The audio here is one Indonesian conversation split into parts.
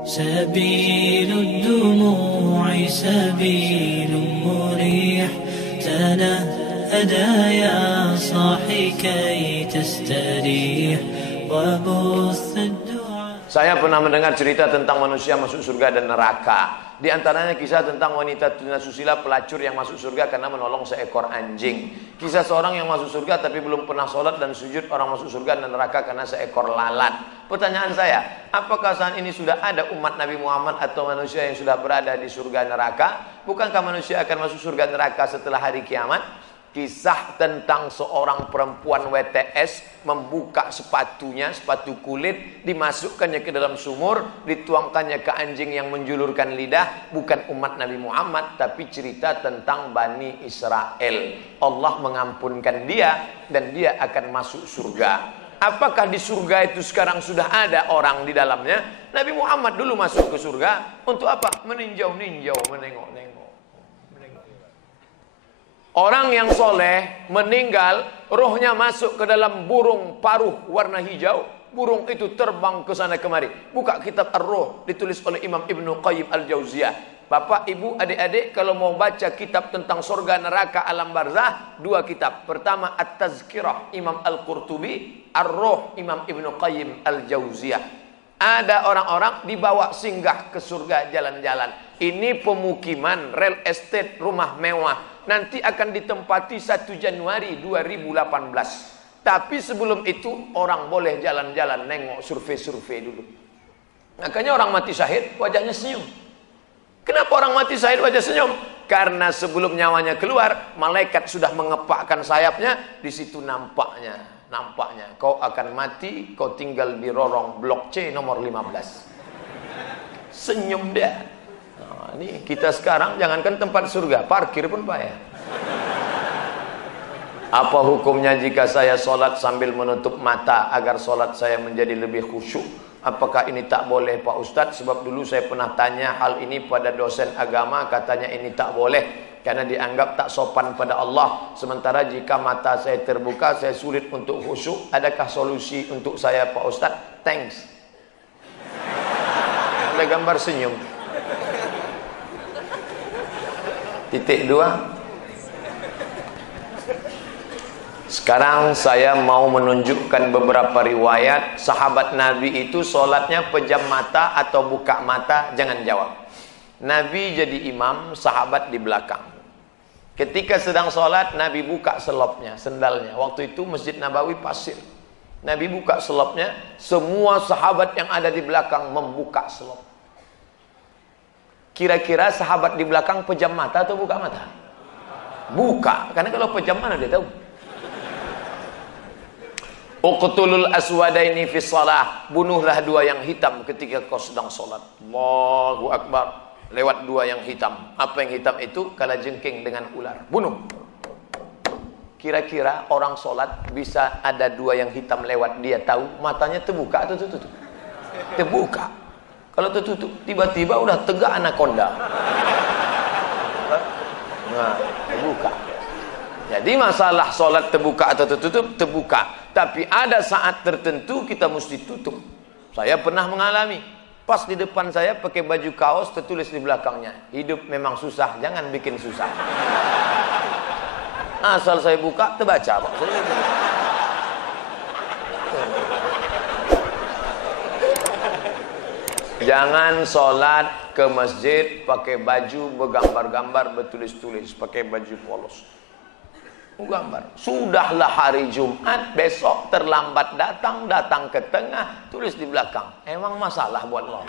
سبيل الدموع سبيل مريح تنهدى يا صاحي كي تستريح وبث الدعاء. Saya pernah mendengar cerita tentang manusia masuk surga dan neraka. Di antaranya kisah tentang wanita tunasusila pelacur yang masuk surga karena menolong seekor anjing. Kisah seorang yang masuk surga tapi belum pernah sholat dan sujud, orang masuk surga dan neraka karena seekor lalat. Pertanyaan saya, apakah saat ini sudah ada umat Nabi Muhammad atau manusia yang sudah berada di surga neraka? Bukankah manusia akan masuk surga neraka setelah hari kiamat? Kisah tentang seorang perempuan WTS membuka sepatunya, sepatu kulit, dimasukkannya ke dalam sumur, dituangkannya ke anjing yang menjulurkan lidah. Bukan umat Nabi Muhammad, tapi cerita tentang Bani Israel. Allah mengampunkan dia dan dia akan masuk surga. Apakah di surga itu sekarang sudah ada orang di dalamnya? Nabi Muhammad dulu masuk ke surga untuk apa? Meninjau-ninjau, menengok-nengok. Orang yang soleh meninggal, rohnya masuk ke dalam burung paruh warna hijau. Burung itu terbang ke sana kemari. Buka kitab Ar-Ruh, ditulis oleh Imam Ibnu Qayyim Al-Jauziyah. Bapak, ibu, adik-adik, kalau mau baca kitab tentang surga, neraka, alam barzah, dua kitab. Pertama At-Tazkirah Imam Al-Qurtubi, Ar-Ruh Imam Ibnu Qayyim Al-Jauziyah. Ada orang-orang dibawa singgah ke surga jalan-jalan. Ini pemukiman, real estate, rumah mewah. Nanti akan ditempati 1 Januari 2018. Tapi sebelum itu orang boleh jalan-jalan, nengok, survei-survei dulu. Makanya orang mati syahid wajahnya senyum. Kenapa orang mati syahid wajah senyum? Karena sebelum nyawanya keluar, malaikat sudah mengepakkan sayapnya. Di situ nampaknya kau akan mati, kau tinggal di lorong blok C nomor 15. Senyum dia. Nah, ini kita sekarang jangankan tempat surga, parkir pun payah. Apa hukumnya jika saya sholat sambil menutup mata agar sholat saya menjadi lebih khusyuk? Apakah ini tak boleh Pak Ustadz? Sebab dulu saya pernah tanya hal ini pada dosen agama, katanya ini tak boleh karena dianggap tak sopan pada Allah. Sementara jika mata saya terbuka, saya sulit untuk khusyuk. Adakah solusi untuk saya Pak Ustadz? Thanks. Ada gambar senyum. Titik 2. Sekarang saya mau menunjukkan beberapa riwayat sahabat Nabi itu sholatnya pejam mata atau buka mata. Jangan jawab. Nabi jadi imam, sahabat di belakang. Ketika sedang sholat, Nabi buka selopnya, sendalnya. Waktu itu Masjid Nabawi pasir. Nabi buka selopnya, semua sahabat yang ada di belakang membuka selop. Kira-kira sahabat di belakang pejam mata atau buka mata? Buka, karena kalau pejam mana dia tahu. Uqtulul aswadaini fi shalah, bunuhlah dua yang hitam ketika kau sedang sholat. Allahu Akbar. Lewat dua yang hitam. Apa yang hitam itu? Kalajengking dengan ular. Bunuh. Kira-kira orang sholat bisa ada dua yang hitam lewat, dia tahu matanya terbuka atau tertutup? Terbuka. Kalau tertutup, tiba-tiba udah tegak anaconda. Nah, terbuka. Jadi masalah sholat terbuka atau tertutup, terbuka. Tapi ada saat tertentu kita mesti tutup. Saya pernah mengalami. Pas di depan saya pakai baju kaos, tertulis di belakangnya, hidup memang susah, jangan bikin susah. Asal saya buka, terbaca Pak. Jangan sholat ke masjid pakai baju bergambar-gambar, bertulis-tulis, pakai baju polos. Gambar. Sudahlah hari Jumat, besok terlambat datang ke tengah, tulis di belakang. Emang masalah buat lo?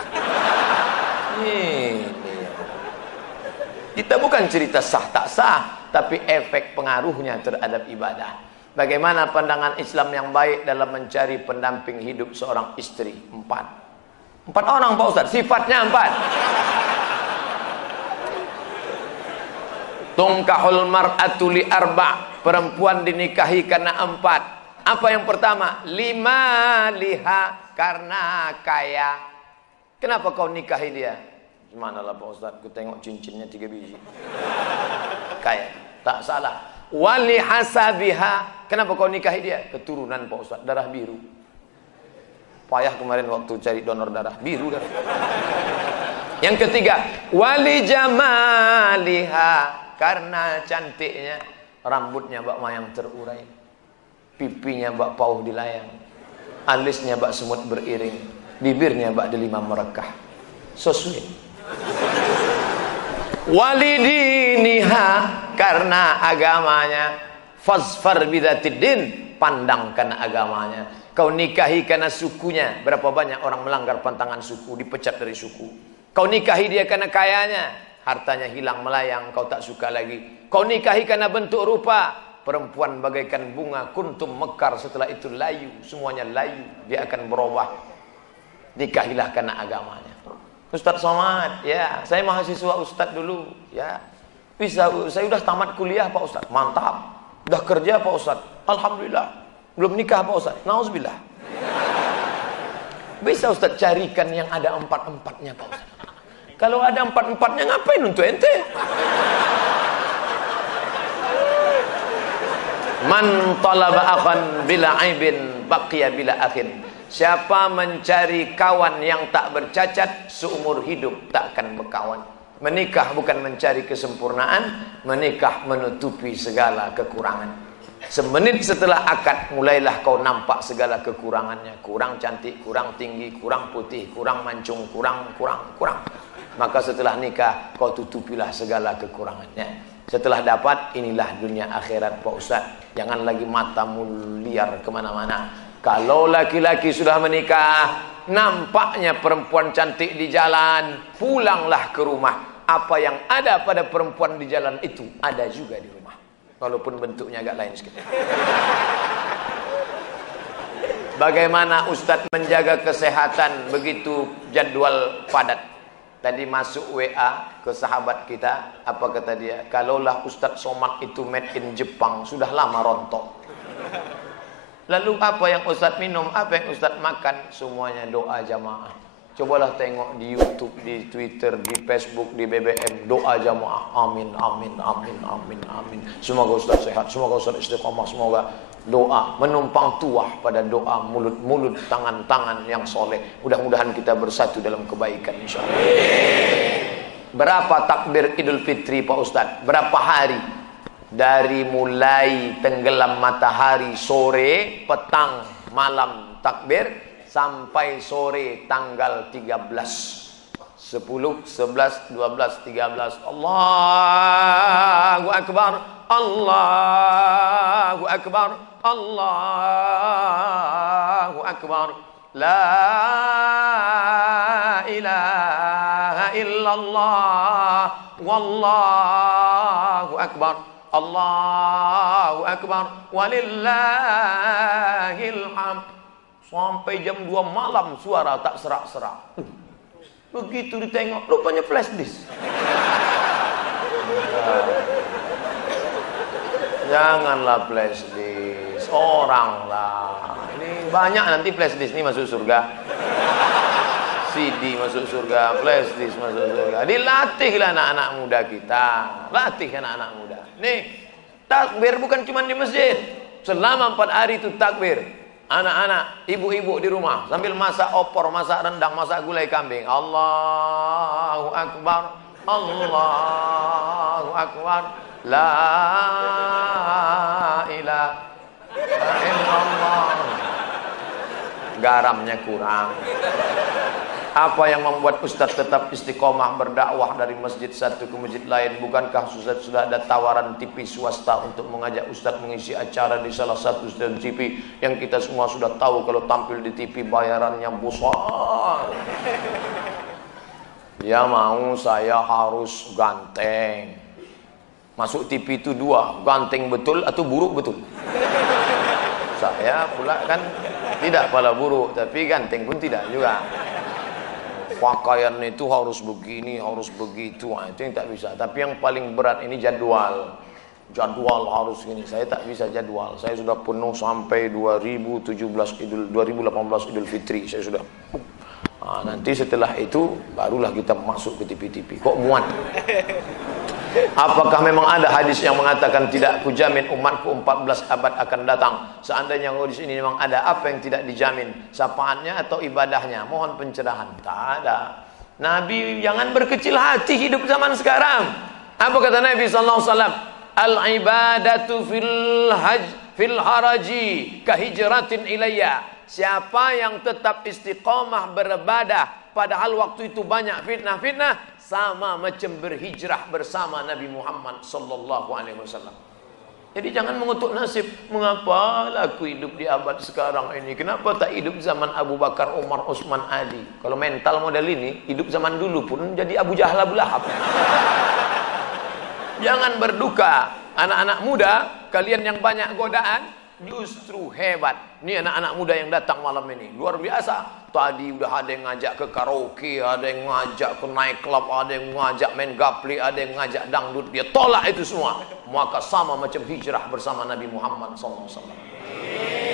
Kita bukan cerita sah tak sah, tapi efek pengaruhnya terhadap ibadah. Bagaimana pandangan Islam yang baik dalam mencari pendamping hidup seorang istri? 4 orang Pak Ustaz, sifatnya 4. Tungkahul mar'atu li arba'. Perempuan dinikahi karena 4. Apa yang pertama? 5 liha, karena kaya. Kenapa kau nikahi dia? Manalah Pak Ustaz, ku tengok cincinnya 3 biji. Kaya, tak salah. Wali hasabiha. Kenapa kau nikahi dia? Keturunan Pak Ustaz, darah biru. Payah kemarin waktu cari donor darah, biru darah. Yang ketiga, wali jamaliha, karena cantiknya. Rambutnya Mbak Mayang terurai, pipinya Mbak pauh dilayang, alisnya Mbak semut beriring, bibirnya Mbak delima merekah. So sweet. Walidiniha, karena agamanya. Fazfar bidzatiddin, pandangkan agamanya. Kau nikahi karena sukunya. Berapa banyak orang melanggar pantangan suku, dipecat dari suku. Kau nikahi dia karena kayanya, hartanya hilang melayang, kau tak suka lagi. Kau nikahi karena bentuk rupa, perempuan bagaikan bunga, kuntum mekar, setelah itu layu, semuanya layu, dia akan berubah. Nikahilah karena agamanya. Ustadz Somad, ya, saya mahasiswa Ustadz dulu, ya. Bisa, saya udah tamat kuliah Pak Ustadz, mantap. Udah kerja Pak Ustadz, alhamdulillah. Belum nikah Pak Ustadz, nauzubillah. Bisa Ustadz carikan yang ada 4-4-nya Pak Ustadz. Kalau ada 4-4-nya ngapain untuk ente? Man talaba akhan bila aibin baqiya bila akhin. Siapa mencari kawan yang tak bercacat, seumur hidup tak akan berkawan. Menikah bukan mencari kesempurnaan, menikah menutupi segala kekurangan. Semenit setelah akad, mulailah kau nampak segala kekurangannya. Kurang cantik, kurang tinggi, kurang putih, kurang mancung, kurang. Maka setelah nikah, kau tutupilah segala kekurangannya. Setelah dapat, inilah dunia akhirat Pak Ustaz. Jangan lagi matamu liar kemana-mana. Kalau laki-laki sudah menikah, nampaknya perempuan cantik di jalan, pulanglah ke rumah. Apa yang ada pada perempuan di jalan itu, ada juga di rumah. Walaupun bentuknya agak lain sedikit. Bagaimana Ustadz menjaga kesehatan begitu jadwal padat? Tadi masuk WA ke sahabat kita, apa kata dia? Kalaulah Ustadz Somad itu made in Jepang, sudah lama rontok. Lalu apa yang Ustadz minum, apa yang Ustadz makan? Semuanya doa jamaah. Cobalah tengok di YouTube, di Twitter, di Facebook, di BBM, doa jamaah. Amin, amin, amin, amin, amin. Semoga Ustadz sehat, semoga Ustadz istiqomah, semoga doa menumpang tuah pada doa, mulut-mulut, tangan-tangan yang soleh. Mudah-mudahan kita bersatu dalam kebaikan insyaallah. Berapa takbir Idul Fitri Pak Ustadz? Berapa hari? Dari mulai tenggelam matahari sore, petang, malam takbir, sampai sore tanggal 13. 10, 11, 12, 13. Allahu Akbar, Allahu Akbar, Allahu Akbar. La ilaha illallah, wallahu akbar. Allahu Akbar walillahil hamd. Sampai jam 2 malam suara tak serak-serak. Begitu ditengok, rupanya flash disk. Janganlah flash disk, orang lah. Ini banyak nanti flash disk ini masuk surga. CD masuk surga, flash disk masuk surga. Dilatihlah anak-anak muda kita. Latih anak-anak muda. Nih, takbir bukan cuma di masjid. Selama 4 hari itu takbir. Anak-anak, ibu-ibu di rumah sambil masak opor, masak rendang, masak gulai kambing. Allahu Akbar, Allahu Akbar. La ilaha illallah. Garamnya kurang. Apa yang membuat Ustadz tetap istiqomah berdakwah dari masjid satu ke masjid lain? Bukankah Ustadz sudah ada tawaran TV swasta untuk mengajak Ustadz mengisi acara di salah satu stasiun TV yang kita semua sudah tahu kalau tampil di TV bayarannya besar? Ya mau saya harus ganteng. Masuk TV itu 2, ganteng betul atau buruk betul? Saya pula kan tidak pala buruk, tapi ganteng pun tidak juga. Pakaian itu harus begini, harus begitu, itu yang tak bisa. Tapi yang paling berat ini jadwal. Jadwal harus gini. Saya tak bisa jadwal. Saya sudah penuh sampai 2018 Idul Fitri. Saya sudah. Nanti setelah itu barulah kita masuk ke TV-TV. Kok muat? Apakah memang ada hadis yang mengatakan tidak kujamin umatku 14 abad akan datang? Seandainya di sini memang ada, apa yang tidak dijamin? Syafaatnya atau ibadahnya? Mohon pencerahan. Tak ada. Nabi jangan berkecil hati hidup zaman sekarang. Apa kata Nabi sallallahu alaihi wasallam? Al ibadatu fil haraji kahijratin ilayya. Siapa yang tetap istiqamah beribadah padahal waktu itu banyak fitnah-fitnah, sama macam berhijrah bersama Nabi Muhammad sallallahu alaihi wasallam. Jadi jangan mengutuk nasib. Mengapa aku hidup di abad sekarang ini? Kenapa tak hidup zaman Abu Bakar, Umar, Utsman, Ali? Kalau mental model ini, hidup zaman dulu pun jadi Abu Jahal, Abu Lahab. Jangan berduka. Anak-anak muda, kalian yang banyak godaan, justru hebat. Ini anak-anak muda yang datang malam ini luar biasa. Tadi udah ada yang ngajak ke karaoke, ada yang ngajak ke night club, ada yang ngajak main gaple, ada yang ngajak dangdut. Dia tolak itu semua. Maka sama macam hijrah bersama Nabi Muhammad SAW.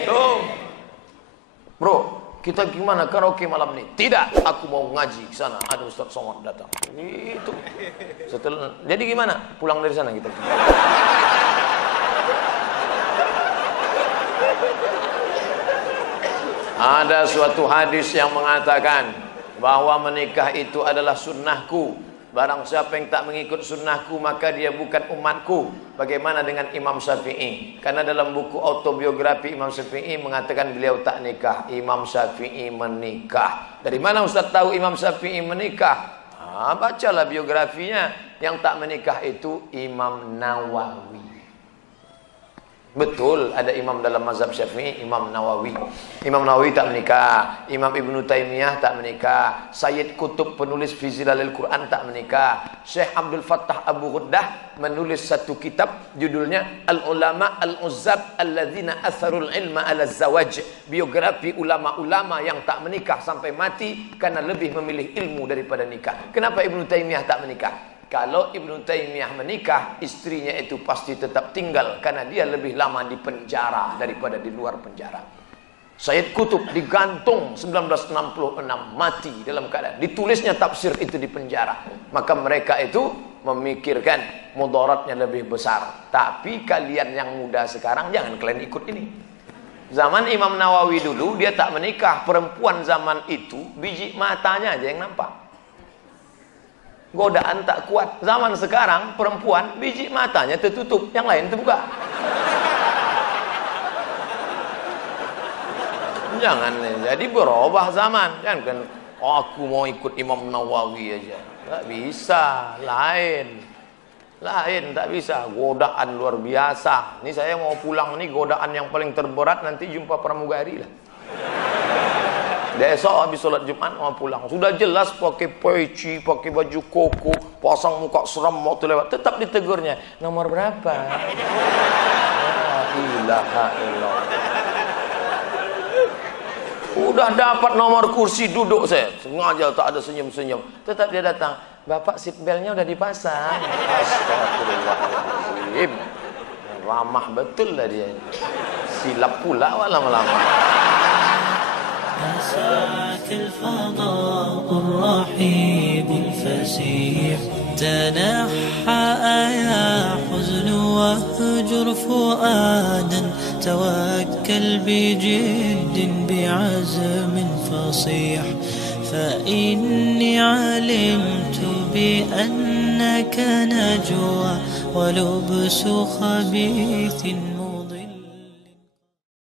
Tuh, bro, kita gimana karaoke malam ini? Tidak, aku mau ngaji ke sana. Ada Ustaz Somad datang. Itu. Setelah, jadi gimana? Pulang dari sana kita. Ada suatu hadis yang mengatakan bahwa menikah itu adalah sunnahku. Barang siapa yang tak mengikut sunnahku maka dia bukan umatku. Bagaimana dengan Imam Syafi'i? Karena dalam buku autobiografi Imam Syafi'i mengatakan beliau tak nikah. Imam Syafi'i menikah. Dari mana Ustaz tahu Imam Syafi'i menikah? Bacalah biografinya. Yang tak menikah itu Imam Nawawi. Betul, ada imam dalam mazhab Syafi'i, Imam Nawawi. Imam Nawawi tak menikah. Imam Ibnu Taimiyah tak menikah. Sayyid Qutb penulis fi Zilalil Quran tak menikah. Syekh Abdul Fattah Abu Ghuddah menulis satu kitab judulnya Al-Ulama Al-Uzzab Alladzina Atharul Ilma Ala Zawaj. Biografi ulama-ulama yang tak menikah sampai mati karena lebih memilih ilmu daripada nikah. Kenapa Ibnu Taimiyah tak menikah? Kalau Ibnu Taimiyah menikah, istrinya itu pasti tetap tinggal karena dia lebih lama di penjara daripada di luar penjara. Sayyid Qutb digantung 1966, mati dalam keadaan ditulisnya tafsir itu di penjara. Maka mereka itu memikirkan mudaratnya lebih besar. Tapi kalian yang muda sekarang jangan kalian ikut ini. Zaman Imam Nawawi dulu dia tak menikah. Perempuan zaman itu biji matanya aja yang nampak. Godaan tak kuat. Zaman sekarang perempuan biji matanya tertutup, yang lain terbuka. Jangan, jadi berubah zaman. Jangan kan aku mau ikut Imam Nawawi aja. Tak bisa, lain, tak bisa. Godaan luar biasa. Ini saya mau pulang nih, godaan yang paling terberat nanti jumpa pramugari lah. Besok habis sholat Jumat mau pulang. Sudah jelas pakai peci, pakai baju koko, pasang muka seram waktu lewat. Tetap ditegurnya. Nomor berapa? La ilaha illallah. Udah dapat nomor kursi duduk saya. Sengaja tak ada senyum-senyum. Tetap dia datang. Bapak seatbeltnya udah dipasang. Astagfirullahaladzim. Ramah betul lah dia. Silap pula lama-lama. مساك الفضاء الرحيب الفسيح تنحى يا حزن واهجر فؤادا توكل بجد بعزم فصيح فإني علمت بأنك نجوى ولبس خبيث